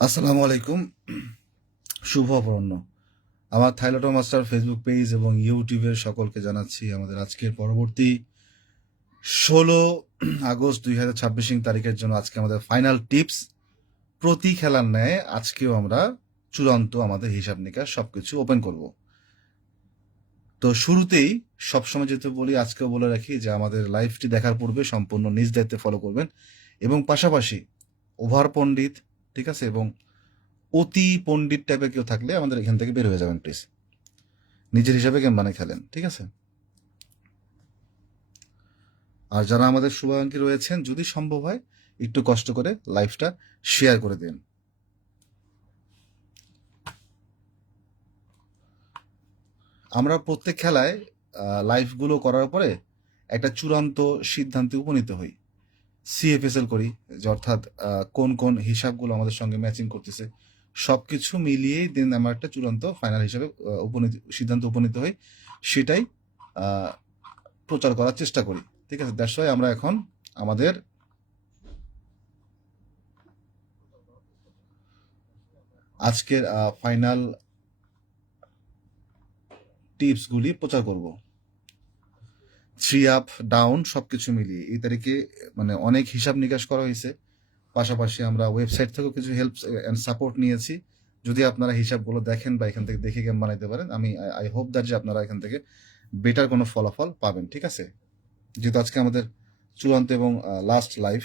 আসসালামু আলাইকুম। শুভ অপরাহ্ন। আমার থাইলটো মাস্টার ফেসবুক পেজ এবং ইউটিউবের সকলকে জানাচ্ছি আমাদের আজকের পরবর্তী 16 আগস্ট 2026 তারিখের জন্য আজকে আমাদের ফাইনাল টিপস। প্রতি খেলার ন্যায় আজকেও আমরা চূড়ান্ত আমাদের হিসাব নিকাশ সবকিছু ওপেন করব। তো শুরুতেই সবসময় যেহেতু বলি, আজকেও বলে রাখি যে আমাদের লাইভটি দেখার পূর্বে সম্পূর্ণ নিজ দায়িত্বে ফলো করবেন এবং পাশাপাশি ওভার পণ্ডিত, ঠিক আছে, এবং অতি পণ্ডিত টাইপের কেউ থাকলে আমাদের এখান থেকে বের হয়ে যাবেন প্লিজ। নিজের হিসাবে গেম বানিয়ে খেলেন, ঠিক আছে। আর যারা আমাদের শুভাকাঙ্ক্ষী রয়েছেন, যদি সম্ভব হয় একটু কষ্ট করে লাইভটা শেয়ার করে দিন। আমরা প্রত্যেক খেলায় লাইভগুলো করার পরে একটা চূড়ান্ত সিদ্ধান্তে উপনীত হই। সিএফএসএল করি, যে অর্থাৎ কোন কোন হিসাবগুলো আমাদের সঙ্গে ম্যাচিং করতেছে সবকিছু মিলিয়েই দেন আমরা একটা চূড়ান্ত ফাইনাল হিসাবে সিদ্ধান্ত উপনীত হই, সেটাই প্রচার করার চেষ্টা করি, ঠিক আছে। দ্যাটস ওয়াই আমরা এখন আমাদের আজকের ফাইনাল টিপসগুলি প্রচার করব। 3 আপ ডাউন সবকিছু মিলিয়ে এই তারিখে মানে অনেক হিসাব নিকাশ করা হয়েছে। পাশাপাশি আমরা ওয়েবসাইট থেকেও কিছু হেল্প অ্যান্ড সাপোর্ট নিয়েছি। যদি আপনারা হিসাবগুলো দেখেন বা এখান থেকে দেখে গেম বানাইতে পারেন, আমি আই হোপ দ্যাট যে আপনারা এখান থেকে বেটার কোনো ফলাফল পাবেন, ঠিক আছে। যেহেতু আজকে আমাদের চূড়ান্ত এবং লাস্ট লাইভ,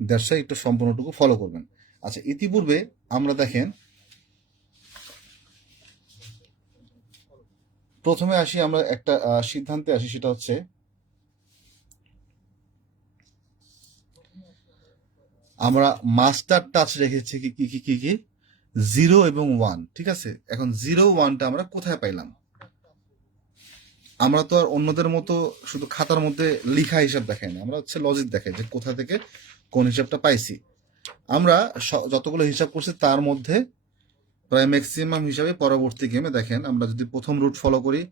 দ্যাটস একটু সম্পূর্ণটুকু ফলো করবেন। আচ্ছা, ইতিপূর্বে আমরা দেখেন প্রথমে আসি, আমরা একটা সিদ্ধান্তে আসি, সেটা হচ্ছে আমরা মাস্টার টাচ রেখেছি কি কি কি কি কি 0 এবং 1, ঠিক আছে। এখন 0 1টা আমরা কোথায় পাইলাম? আমরা তো আর অন্যদের মতো শুধু খাতার মধ্যে লিখা হিসাব দেখাই না, আমরা হচ্ছে লজিক দেখাই যে কোথা থেকে কোন হিসাবটা পাইছি। আমরা যতগুলো হিসাব করছি তার মধ্যে প্রায় ম্যাক্সিমাম হিসাবে পরবর্তী গেমে দেখেন আমরা যদি প্রথম রুট ফলো করি,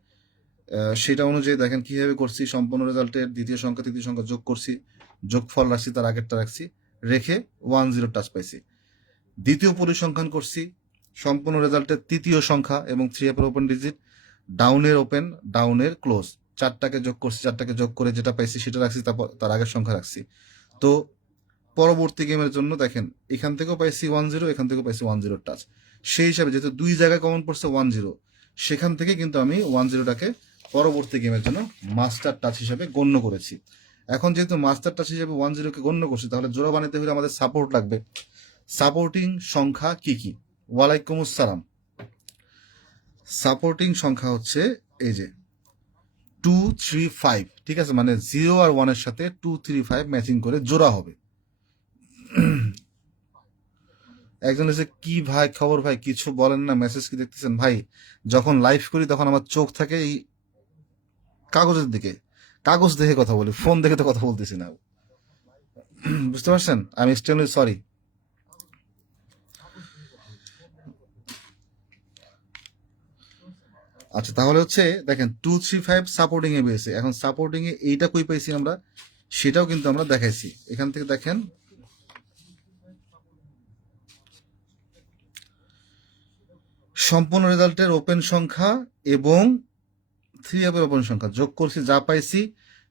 সেটা অনুযায়ী দেখেন কিভাবে করছি। সম্পূর্ণ রেজাল্টের দ্বিতীয় সংখ্যা তৃতীয় সংখ্যা যোগ করছি, যোগফল রাখছি, তার আগেরটা রাখছি, রেখে 1 0 টাচ পাইছি। দ্বিতীয় পরিসংখ্যান করছি, সম্পূর্ণ রেজাল্টের তৃতীয় সংখ্যা এবং 3 আপের ওপেন ডিজিট, ডাউনের ওপেন, ডাউনের ক্লোজ, চারটাকে যোগ করছি, চারটাকে যোগ করে যেটা পাইছি সেটা রাখছি, তারপর তার আগের সংখ্যা রাখছি। তো পরবর্তী গেমের জন্য দেখেন এখান থেকেও পাইছি 1 0, এখান থেকেও পাইছি 1 0 টাচ। সেই হিসাবে যেহেতু দুই জায়গায় কমন পড়ছে 1 0, সেখান থেকে কিন্তু আমি 1 0টাকে পরবর্তী গেমের জন্য মাস্টার টাচ হিসাবে গণ্য করেছি। এখন যেহেতু মাস্টার টাচ হিসাবে 1 0কে গণ্য করছি, তাহলে জোড়া বানাতে হলে আমাদের সাপোর্ট লাগবে। সাপোর্টিং সংখ্যা কি কি? ওয়ালাইকুম আসসালাম। সাপোর্টিং সংখ্যা হচ্ছে এই যে 2 3 5, ঠিক আছে, মানে 0 আর 1 এর সাথে 2 3 5 ম্যাচিং করে জোড়া হবে। একজন এসে কি ভাই খবর ভাই, কিছু বলেন না, মেসেজ কি দেখতেছেন ভাই? যখন লাইভ করি তখন আমার চোখ থাকে এই কাগজের দিকে, কাগজ দেখে কথা বলি, ফোন দেখে তো কথা বলতেছি না। বুঝতে পারছেন? আমি এক্সট্রিমলি সরি। আচ্ছা, তাহলে হচ্ছে দেখেন 2 3 5 সাপোর্টিং এ পেয়েছে। এখন সাপোর্টিং এ এইটা কই পাইছি আমরা, সেটাও কিন্তু আমরা দেখাইছি। এখান থেকে দেখেন সম্পূর্ণ রেজাল্টের ওপেন সংখ্যা এবং 3 আপের ওপেন সংখ্যা যোগ করছি, যা পাইছি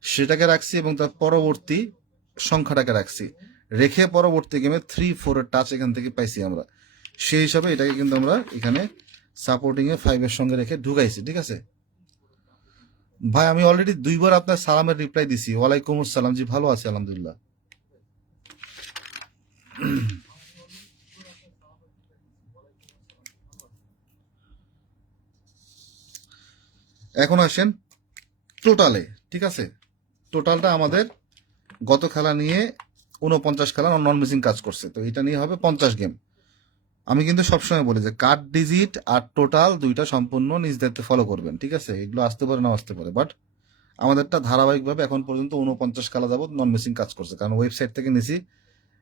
সেটাকে রাখছি এবং তার পরবর্তী সংখ্যাটাকে রাখছি, রেখে পরবর্তী গেমে 3 4 এর টাচ এখান থেকে পাইছি আমরা। সেই হিসাবে এটাকে কিন্তু আমরা এখানে সাপোর্টিং এ 5 এর সঙ্গে রেখে ঢুকাইছি, ঠিক আছে। ভাই আমি অলরেডি 2বার আপনার সালামের রিপ্লাই দিছি। ওয়ালাইকুম আসসালাম, জি ভালো আছি আলহামদুলিল্লাহ। এখন আসেন টোটালে, ঠিক আছে। টোটালটা আমাদের গত খেলা নিয়ে 49 খেলা নন মিসিং কাজ করছে, তো এটা নিয়ে হবে 50 গেম। আমি কিন্তু সবসময় বলি যে কাট ডিজিট আর টোটাল দুইটা সম্পূর্ণ নিজ দায়িত্বে ফলো করবেন, ঠিক আছে। এগুলো আসতে পারে না আসতে পারে, বাট আমাদেরটা ধারাবাহিকভাবে এখন পর্যন্ত 49 খেলা যাবত নন মিসিং কাজ করছে, কারণ ওয়েবসাইট থেকে নিছি,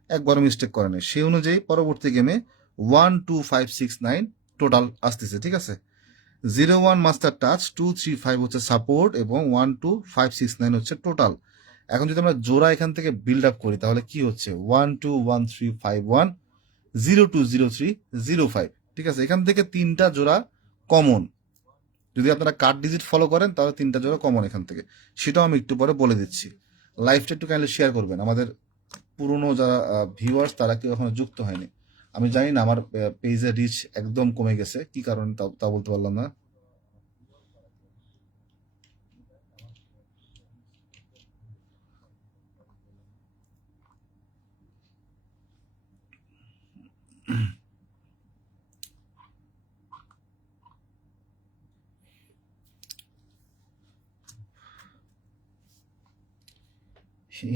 একবারও মিস্টেক করে নেই। সেই অনুযায়ী পরবর্তী গেমে 1 2 5 6 9 টোটাল আসতেছে, ঠিক আছে। 0 1 মাস্টার টাচ, 2 3 5 হচ্ছে সাপোর্ট এবং 1 2 5 6 9 হচ্ছে টোটাল। এখন যদি আমরা জোড়া এখান থেকে বিল্ড আপ করি তাহলে কি হচ্ছে 1 2 1 3 5 1 020305। ঠিক আছে, এখান থেকে 3টা জোড়া কমন। যদি আপনারা কার্ড ডিজিট ফলো করেন তাহলে 3টা জোড়া কমন এখান থেকে, সেটাও আমি একটু পরে বলে দিচ্ছি। লাইভটা একটু কাইন্ডলি শেয়ার করবেন। আমাদের পুরনো যারা ভিউয়ার্স তারা কেউ এখনো যুক্ত হয়নি। আমি জানি না, আমার পেজের রিচ একদম কমে গেছে, কি কারণে তা বলতে পারলাম না।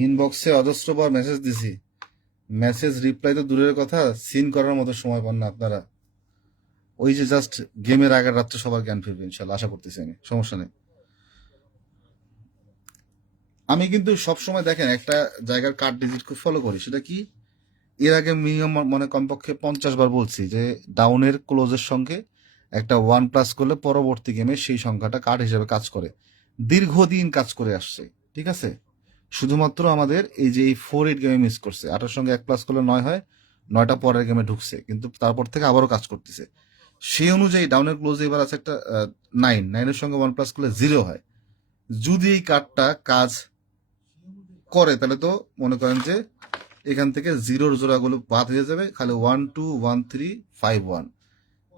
ইনবক্সে অজস্রবার মেসেজ দিছি, মেসেজ রিপ্লাই তো দূরের কথা, সিন করার মতো সময় পান না আপনারা। ওই যে জাস্ট গেমের আগের রাত্রে সবার জ্ঞান ফিরবে ইনশাল্লাহ, আশা করতেছি আমি, সমস্যা নেই। আমি কিন্তু সবসময় দেখেন একটা জায়গার কার্ড ডিজিট খুব ফলো করি, সেটা কি, এর আগে মিনিমাম মানে কমপক্ষে 50 বার বলছি যে ডাউনের ক্লোজের সঙ্গে একটা 1+ করলে পরবর্তী গেমে সেই সংখ্যাটা কার্ড হিসেবে কাজ করে, দীর্ঘদিন কাজ করে আসছে। ঠিক আছে, শুধুমাত্র আমাদের এই যে এই 4-8 গেমে মিস করছে, 8-এর সঙ্গে 1+ করলে 9 হয়, 9টা পরের গেমে ঢুকছে, কিন্তু তারপর থেকে আবারও কাজ করতেছে। সেই অনুযায়ী ডাউনের ক্লোজে এবার আছে একটা 9-এর সঙ্গে 1+ করলে 0 হয়। যদি এই কার্ডটা কাজ করে তাহলে তো মনে করেন যে এখান থেকে জিরোর জোড়াগুলো বাদ হয়ে যাবে, খালি 1 2 1 3 5 1।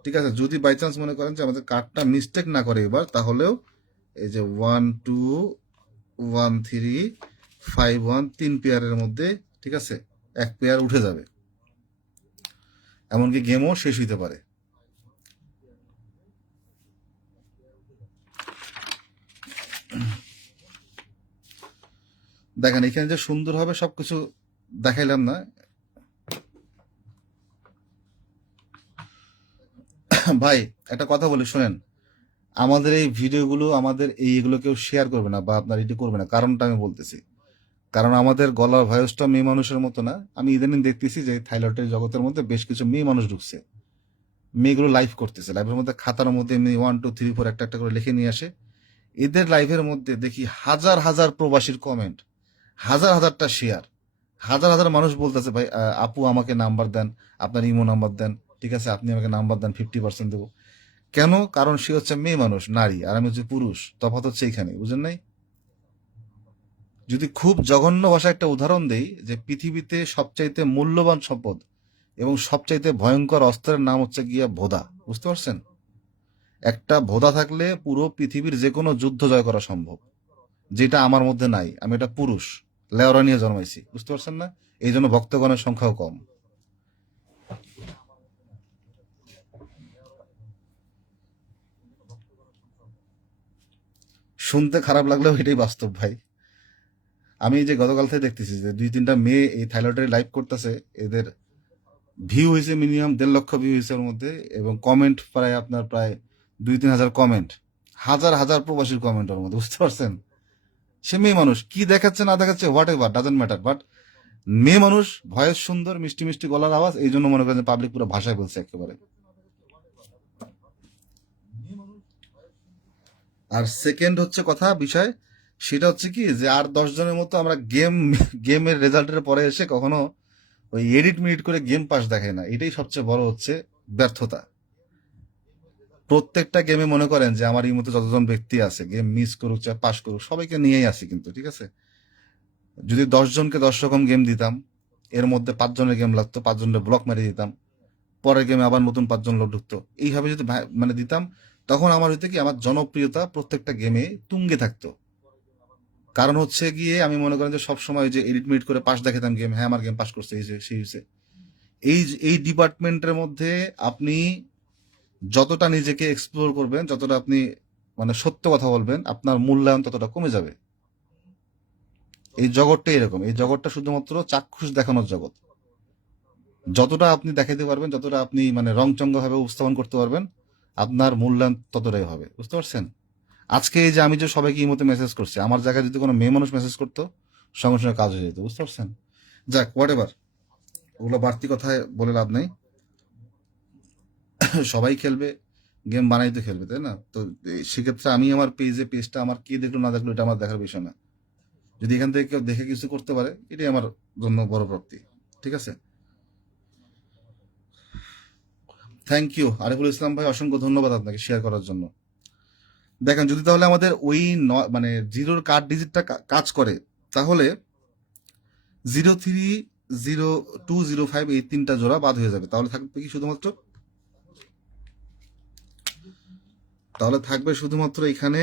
ঠিক আছে, যদি বাই চান্স মনে করেন যে আমাদের কার্ডটা মিস্টেক না করে এবার, তাহলেও এই যে 1 2 1 3 5 1 3 পেয়ারের মধ্যে, ঠিক আছে, 1 পেয়ার উঠে যাবে, এমনকি গেমও শেষ হইতে পারে। দেখেন এখানে যে সুন্দরভাবে সবকিছু দেখাইলাম না ভাই, একটা কথা বলি শোনেন, আমাদের এই ভিডিওগুলো, আমাদের এইগুলো কেউ শেয়ার করবে না বা আপনার এটি করবে না, কারণটা আমি বলতেছি। কারণ আমাদের গলার ভয়েসটা মেয়ে মানুষের মতো না। আমি ইদানিং দেখতেছি যে থাইলটের জগতের মধ্যে বেশ কিছু মেয়ে মানুষ ঢুকছে, মেয়েগুলো লাইভ করতেছে, লাইভের মধ্যে খাতার মধ্যে এমনি 1 2 3 4 একটা একটা করে লিখে নিয়ে আসে। এদের লাইভের মধ্যে দেখি হাজার হাজার প্রবাসীর কমেন্ট, হাজার হাজারটা শেয়ার, হাজার হাজার মানুষ বলতেছে ভাই আপু আমাকে নাম্বার দেন, আপনার ইমো নাম্বার দেন, ঠিক আছে আপনি আমাকে নাম্বার দেন, 50% দেবো। কেন? কারণ সে হচ্ছে মেয়ে মানুষ, নারী, আর আমি হচ্ছে পুরুষ, তফাৎ হচ্ছে এইখানে, বুঝেন নাই? যদি খুব জঘন্য ভাষায় একটা উদাহরণ দেই, যে পৃথিবীতে সবচাইতে মূল্যবান সম্পদ এবং সবচাইতে ভয়ঙ্কর অস্ত্রের নাম হচ্ছে গিয়া ভোদা, বুঝতে পারছেন? একটা ভোদা থাকলে পুরো পৃথিবীর যে কোনো যুদ্ধ জয় করা সম্ভব, যেটা আমার মধ্যে নাই। আমি একটা পুরুষ, লেওরা নিয়ে জন্মাইছি, বুঝতে পারছেন না? এই জন্য ভক্তগণের সংখ্যাও কম। শুনতে খারাপ লাগলেও এটাই বাস্তব ভাই। আমি এই যে গতকাল থেকে দেখতেছি যে 2-3টা মেয়ে এই থাইলয়েডের লাইভ করতেছে, এদের ভিউ হয়েছে মিনিমাম 1.5 লক্ষ ভিউ হয়েছে ওর মধ্যে, এবং কমেন্ট প্রায় আপনার প্রায় 2-3 হাজার কমেন্ট, হাজার হাজার প্রবাসীর কমেন্ট ওর মধ্যে, বুঝতে পারছেন? সে মেয়ে মানুষ, কি দেখাচ্ছে না দেখাচ্ছে what ever doesn't matter, but মেয়ে মানুষ, ভয়েস সুন্দর, মিষ্টি মিষ্টি গলার আওয়াজ, এই জন্য মনে করেন পাবলিক পুরো ভাষায় বলছে একেবারে। আর সেকেন্ড হচ্ছে কথা বিষয়, সেটা হচ্ছে কি যে আর 10 জনের মতো আমরা গেমের রেজাল্টের পরে এসে কখনো ওই এডিট মিডিট করে গেম পাস দেখায় না, এটাই সবচেয়ে বড় হচ্ছে ব্যর্থতা। প্রত্যেকটা গেমে মনে করেন যে আমার এই মতো যতজন ব্যক্তি আছে, গেম মিস করুক চাই পাস করুক, সবাইকে নিয়েই আসি কিন্তু, ঠিক আছে? যদি 10 জনকে 10 রকম গেম দিতাম, এর মধ্যে 5 জনের গেম লাগতো, 5 জনের ব্লক মেরে দিতাম, পরের গেমে আবার নতুন 5 জন লোক ঢুকতো, এইভাবে যদি মানে দিতাম, তখন আমার হইতে কি আমার জনপ্রিয়তা প্রত্যেকটা গেমে তুঙ্গে থাকতো। কারণ হচ্ছে গিয়ে আমি মনে করেন যে সবসময় যে এডিট মিডিট করে পাস দেখাতাম গেম, হ্যাঁ আমার গেম পাস করছে, এই যে সেই হয়েছে, এই ডিপার্টমেন্টের মধ্যে আপনি যতটা নিজেকে এক্সপ্লোর করবেন, যতটা আপনি মানে সত্য কথা বলবেন, আপনার মূল্যায়ন ততটা কমে যাবে। এই জগৎটা এরকম, এই জগৎটা শুধুমাত্র চাক্ষুষ দেখানোর জগৎ। যতটা আপনি দেখাতে পারবেন, যতটা আপনি মানে রংচঙ্গ ভাবে উপস্থাপন করতে পারবেন, আপনার মূল্যায়ন ততটাই হবে, বুঝতে পারছেন? আজকে এই যে আমি যে সবাইকে এই মতো মেসেজ করছি, আমার জায়গায় যদি কোনো মেয়ে মানুষ মেসেজ করতো, সঙ্গে সঙ্গে কাজ হয়ে যেত, বুঝতে পারছেন? যাক, হোয়াট এভার, ওগুলো বাড়তি কথায় বলে লাভ নেই। সবাই খেলবে, গেম বানাইতে খেলবে, তাই না? তো সেক্ষেত্রে আমি আমার পেজটা আমার কে দেখলো না দেখলো এটা আমার দেখার বিষয় না। যদি এখান থেকে কেউ দেখে কিছু করতে পারে, এটাই আমার জন্য বড় প্রাপ্তি। ঠিক আছে? থ্যাংক ইউ আরিফুল ইসলাম ভাই, অসংখ্য ধন্যবাদ আপনাকে শেয়ার করার জন্য। দেখেন যদি তাহলে আমাদের ওই মানে জিরোর কার্ড ডিজিটটা কাজ করে, তাহলে 03, 02, 05 এই তিনটা জোড়া বাদ হয়ে যাবে। তাহলে থাকবে কি শুধুমাত্র, তাহলে থাকবে শুধুমাত্র এখানে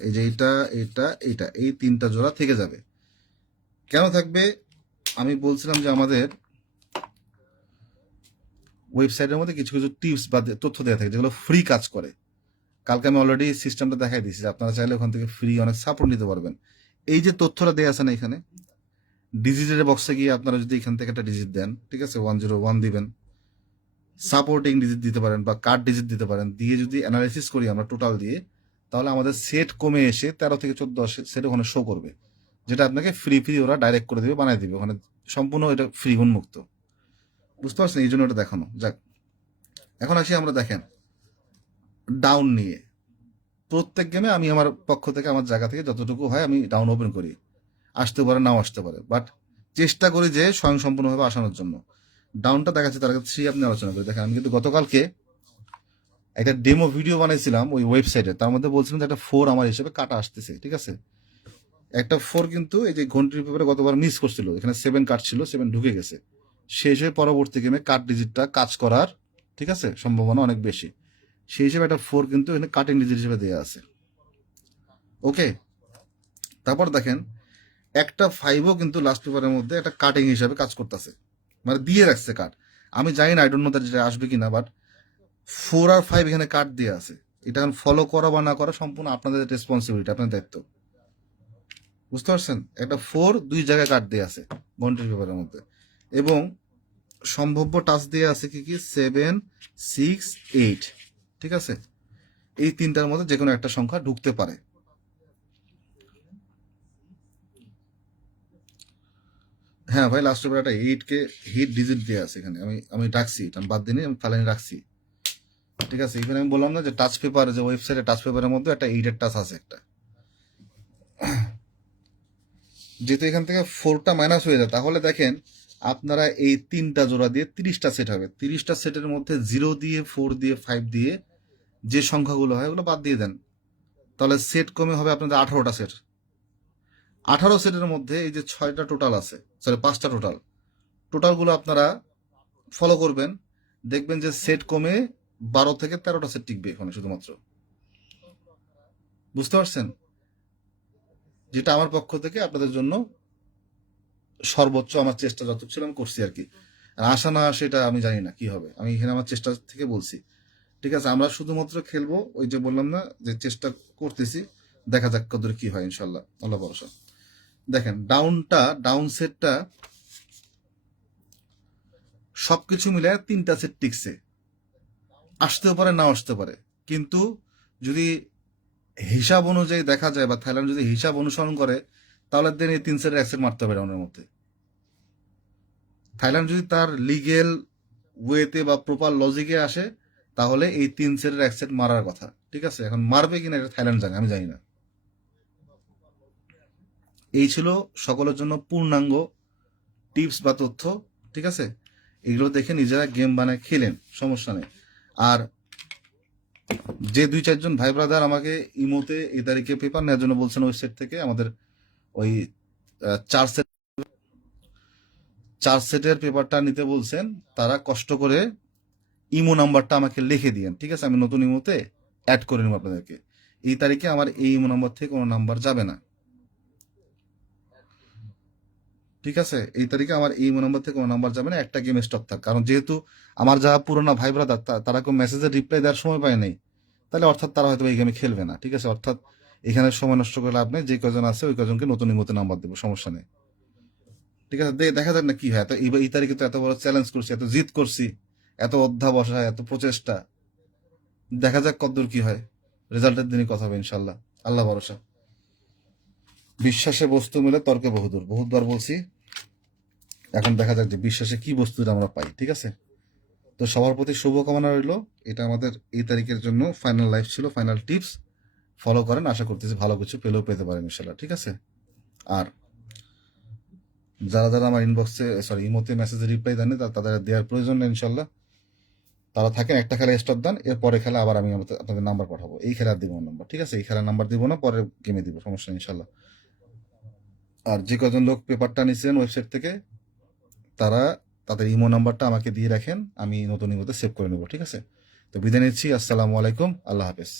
এই যে এটা এটা এটা এই তিনটা জোড়া থেকে যাবে। কেন থাকবে? আমি বলছিলাম যে আমাদের ওয়েবসাইটের মধ্যে কিছু কিছু টিপস বা তথ্য দেওয়া থাকে যেগুলো ফ্রি কাজ করে। কালকে আমি অলরেডি সিস্টেমটা দেখাই দিয়েছি, আপনারা চাইলে ওখান থেকে ফ্রি অনেক সাপোর্ট নিতে পারবেন। এই যে তথ্যটা দেওয়া আছে না এখানে, ডিজিটের বক্সে গিয়ে আপনারা যদি এখান থেকে একটা ডিজিট দেন, ঠিক আছে, 101 দিবেন, সাপোর্টিং ডিজিট দিতে পারেন বা কার্ড ডিজিট দিতে পারেন, দিয়ে যদি অ্যানালাইসিস করি আমরা টোটাল দিয়ে, তাহলে আমাদের সেট কমে এসে 13 থেকে 14 সেট ওখানে শো করবে, যেটা আপনাকে ফ্রি ওরা ডাইরেক্ট করে দেবে, বানাই দিবে ওখানে, সম্পূর্ণ এটা ফ্রি উন্মুক্ত। বুঝতে পারছেন? এই জন্য এটা দেখানো যাক। এখন আসি আমরা দেখেন ডাউন নিয়ে। প্রত্যেক গেমে আমি আমার পক্ষ থেকে আমার জায়গা থেকে যতটুকু হয় আমি ডাউন ওপেন করি, আসতে পারে নাও আসতে পারে, বাট চেষ্টা করি যে স্বয়ংসম্পূর্ণভাবে আসানোর জন্য। ডাউনটা দেখাচ্ছি তার কাছে আপনি আলোচনা করি। দেখেন আমি কিন্তু গতকালকে একটা ডেমো ভিডিও বানিয়েছিলাম ওই ওয়েবসাইটে, তার মধ্যে বলছিলাম যে একটা 4 আমার হিসেবে কাটা আসতেছে, ঠিক আছে। একটা 4 কিন্তু এই যে ঘন্টির পেপারে গতবার মিস করছিল, এখানে 7 কাট ছিল, 7 ঢুকে গেছে, সেই হিসেবে পরবর্তী গেমে কাট ডিজিটটা কাজ করার, ঠিক আছে, সম্ভাবনা অনেক বেশি। সেই হিসেবে একটা 4 কিন্তু এখানে কাটিং ডিজিট হিসেবে দেওয়া আছে। ওকে, তারপর দেখেন একটা 5ও কিন্তু লাস্ট পেপারের মধ্যে একটা কাটিং হিসাবে কাজ করতেছে, মানে দিয়ে রাখছে কাট। আমি জানি না, আই ডোন্ট নো দ্যাট যেটা আসবে কিনা, বাট 4 আর 5 এখানে কাট দিয়ে আছে। এটা ফলো করা বা না করা সম্পূর্ণ আপনাদের রেসপন্সিবিলিটি, আপনার দায়িত্ব। বুঝতে পারছেন? একটা 4 দুই জায়গায় কাট দিয়ে আছে ঘন্টির পেপারের মধ্যে, এবং সম্ভাব্য টাচ দিয়ে আছে কি কি 7, 6, 8, ঠিক আছে। এই তিনটার মধ্যে যে কোনো একটা সংখ্যা ঢুকতে পারে। হ্যাঁ ভাই, লাস্ট পেপার একটা 8 কে হিট ডিজিট দিয়ে আছে এখানে, আমি রাখছি, এটা আমি বাদ দিইনি, আমি ফালানি রাখছি, ঠিক আছে। এখানে আমি বললাম না যে টাচ পেপার, যে ওয়েবসাইটে টাচ পেপারের মধ্যে একটা 8-এর টাচ আছে একটা, যেহেতু এখান থেকে 4টা মাইনাস হয়ে যায়, তাহলে দেখেন আপনারা এই তিনটা জোড়া দিয়ে 30টা সেট হবে। 30টা সেটের মধ্যে 0 দিয়ে, 4 দিয়ে, 5 দিয়ে যে সংখ্যাগুলো হয় ওগুলো বাদ দিয়ে দেন, তাহলে সেট কমে হবে আপনাদের 18টা সেট। 18 সেটের মধ্যে এই যে 6টা টোটাল আছে, সরি 5টা টোটালগুলো আপনারা ফলো করবেন, দেখবেন যে সেট কমে 12 থেকে 13টা সেট টিকবে এখানে শুধুমাত্র। বুঝতে পারছেন? যেটা আমার পক্ষ থেকে আপনাদের জন্য সর্বোচ্চ আমার চেষ্টা যতটুকু ছিল আমি করছি আর কি। আর আসা না সেটা আমি জানি না কি হবে, আমি এখানে আমার চেষ্টা থেকে বলছি, ঠিক আছে। আমরা শুধুমাত্র খেলবো, ওই যে বললাম না যে চেষ্টা করতেছি, দেখা যাক কত কি হয়, ইনশাল্লাহ, আল্লাহ ভরসা। দেখেন ডাউন সেটটা সবকিছু মিলে 3টা সেট টিকছে, আসতেও পারে না আসতে পারে, কিন্তু যদি হিসাব অনুযায়ী দেখা যায় বা থাইল্যান্ড যদি হিসাব অনুসরণ করে, তাহলে দেন এই 3 সেটের 1 সেট মারতে হবে ডাউনের মধ্যে। থাইল্যান্ড যদি তার লিগেল ওয়েতে বা প্রপার লজিকে আসে, তাহলে এই 3 সেটের 1 সেট মারার কথা, ঠিক আছে। এখন মারবে কিনা এটা থাইল্যান্ড জানে, আমি জানি না। এই ছিল সকলের জন্য পূর্ণাঙ্গ টিপস বা তথ্য, ঠিক আছে। এগুলো দেখে নিজেরা গেম বানায় খেলেন, সমস্যা নেই। আর যে 2-4 জন ভাই ব্রাদার আমাকে ইমোতে এই তারিখে পেপার নেওয়ার জন্য বলছেন ওয়েবসাইট থেকে, আমাদের ওই 4 সেটের পেপারটা নিতে বলছেন, তারা কষ্ট করে ইমো নাম্বারটা আমাকে লিখে দিয়েন, ঠিক আছে। আমি নতুন ইমোতে অ্যাড করে নেব আপনাদেরকে। এই তারিখে আমার এই ইমো নাম্বার থেকে কোনো নাম্বার যাবে না, ঠিক আছে। এই তারিখে আমার এই ইমো নাম্বার থেকে কোনো নাম্বার যাবে না, একটা গেম স্টক থাক। কারণ যেহেতু আমার যারা পুরোনো ভাই ব্রাদার তারা কেউ মেসেজের রিপ্লাই দেওয়ার সময় পায় নাই, তাহলে অর্থাৎ তারা হয়তো এই গেমে খেলবে না, ঠিক আছে। অর্থাৎ এখানে সময় নষ্ট করে লাভ নেই, যে কজন আছে ওই কজনকে নতুন ইমোতে নাম্বার দেবো, সমস্যা নেই, ঠিক আছে। দেখা যাক না কি হয়। এই তারিখে তো এত বড় চ্যালেঞ্জ করছি, এত জিদ করছি, এত অধ্যাবসা, এত প্রচেষ্টা, দেখা যাক কতদূর কি হয়। রেজাল্টের দিনই কথা হবে ইনশাল্লাহ, আল্লাহ ভরসা। বিশ্বাসে বস্তু মিলে তর্কে বহুদূর, বহুতবার বলছি। এখন দেখা যাক যে বিশ্বাসে কি বস্তুটা আমরা পাই, ঠিক আছে। তো সবার প্রতি শুভকামনা রইল। এটা আমাদের এই তারিখের জন্য ফাইনাল লাইফ ছিল, ফাইনাল টিপস ফলো করেন, আশা করতেছি ভালো কিছু পেলেও পেতে পারেন ইনশাল্লাহ, ঠিক আছে। আর যারা যারা আমার ইনবক্সে, সরি, ইমোতে মেসেজে রিপ্লাই দেননি তাদের দেওয়ার প্রয়োজন নেই ইনশাল্লাহ। তারা থাকেন, একটা খেলা স্টার্ট দেন, এর পরে খেলা আবার আমি আপনাদের নাম্বার পাঠাবো। এই খেলার দিব নাম্বার, ঠিক আছে? এই খেলার নাম্বার দিব না, পরের গেমে দিব, সমস্যা নেই ইনশাল্লাহ। আর যে কজন লোক পেপারটা নিছেন ওয়েবসাইট থেকে, তারা তাদের ইমো নাম্বারটা আমাকে দিয়ে রাখেন, আমি নতুন ইমোতে সেভ করে নেবো, ঠিক আছে? তো বিদায় নিচ্ছি, আসসালামু আলাইকুম, আল্লাহ হাফেজ।